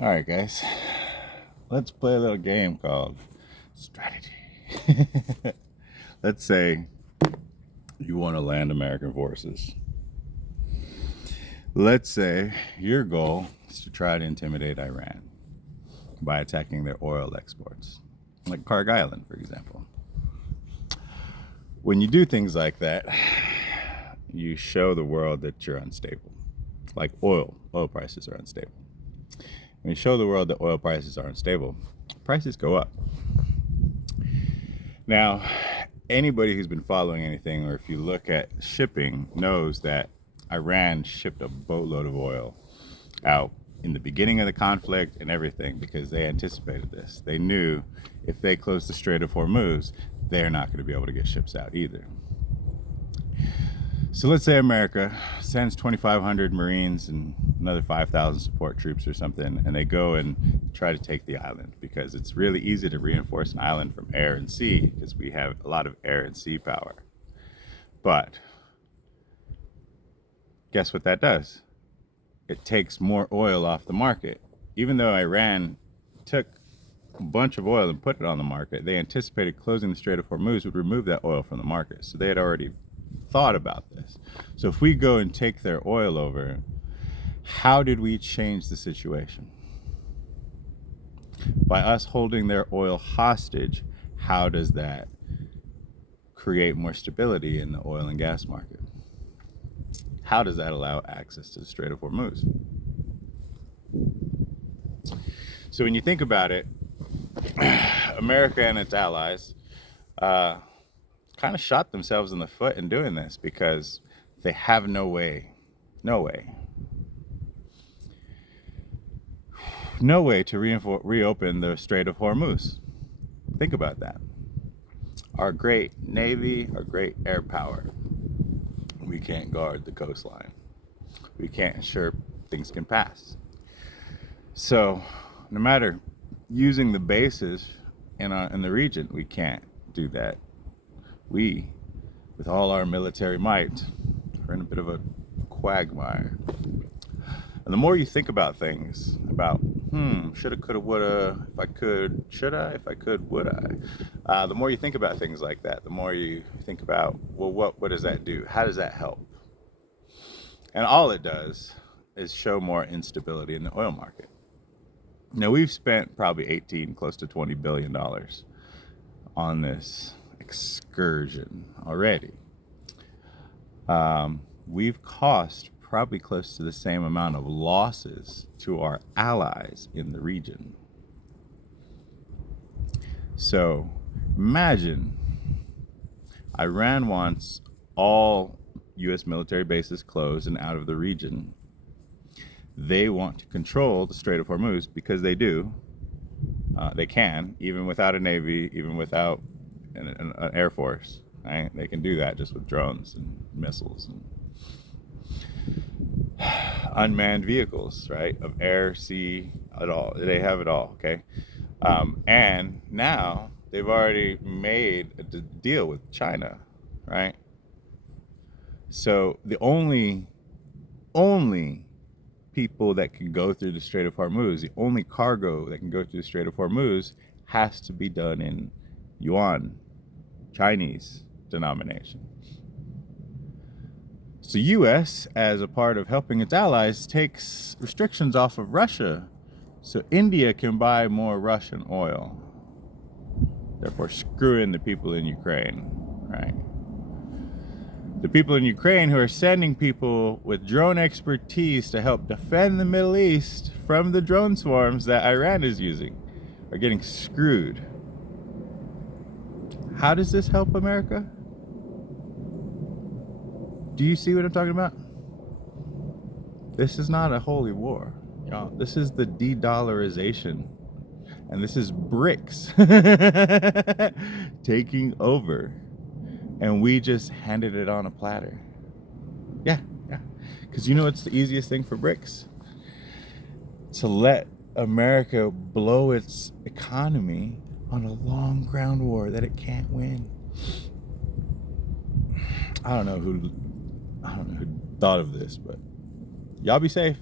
All right, guys, let's play a little game called strategy. Let's say you want to land American forces. Let's say your goal is to try to intimidate Iran by attacking their oil exports, like Karg Island, for example. When you do things like that, you show the world that you're unstable. Like oil prices are unstable. When you show the world that oil prices are unstable, prices go up. Now, anybody who's been following anything, or if you look at shipping, knows that Iran shipped a boatload of oil out in the beginning of the conflict and everything because they anticipated this. They knew if they closed the Strait of Hormuz, they're not going to be able to get ships out either. So let's say America sends 2,500 Marines and another 5,000 support troops or something, and they go and try to take the island because it's really easy to reinforce an island from air and sea because we have a lot of air and sea power. But guess what that does? It takes more oil off the market. Even though Iran took a bunch of oil and put it on the market, they anticipated closing the Strait of Hormuz would remove that oil from the market. So they had already thought about this. So if we go and take their oil over, how did we change the situation? By us holding their oil hostage, how does that create more stability in the oil and gas market? How does that allow access to the Strait of Hormuz? So when you think about it, America and its allies kind of shot themselves in the foot in doing this because they have no way to reopen the Strait of Hormuz. Think about that. Our great Navy, our great air power, we can't guard the coastline. We can't ensure things can pass. So no matter using the bases in the region, we can't do that. We, with all our military might, are in a bit of a quagmire. And the more you think about things, about, shoulda, coulda, woulda, if I could, should I, if I could, would I? The more you think about things like that, the more you think about, well, what does that do? How does that help? And all it does is show more instability in the oil market. Now, we've spent probably 18, close to $20 billion on this excursion already. We've cost probably close to the same amount of losses to our allies in the region. So imagine Iran wants all U.S. military bases closed and out of the region. They want to control the Strait of Hormuz because they do. They can, even without a navy, even without an air force. Right? They can do that just with drones and missiles and unmanned vehicles, right? Of air, sea, it all. They have it all, okay? And now they've already made a deal with China, right? So the only people that can go through the Strait of Hormuz, the only cargo that can go through the Strait of Hormuz has to be done in Yuan, Chinese denomination. So U.S., as a part of helping its allies, takes restrictions off of Russia so India can buy more Russian oil, therefore screwing the people in Ukraine, right? The people in Ukraine who are sending people with drone expertise to help defend the Middle East from the drone swarms that Iran is using are getting screwed. How does this help America? Do you see what I'm talking about? This is not a holy war, y'all. This is the de-dollarization. And this is BRICS taking over. And we just handed it on a platter. Yeah. Because you know what's the easiest thing for BRICS? To let America blow its economy on a long ground war that it can't win. I don't know who thought of this, but y'all be safe.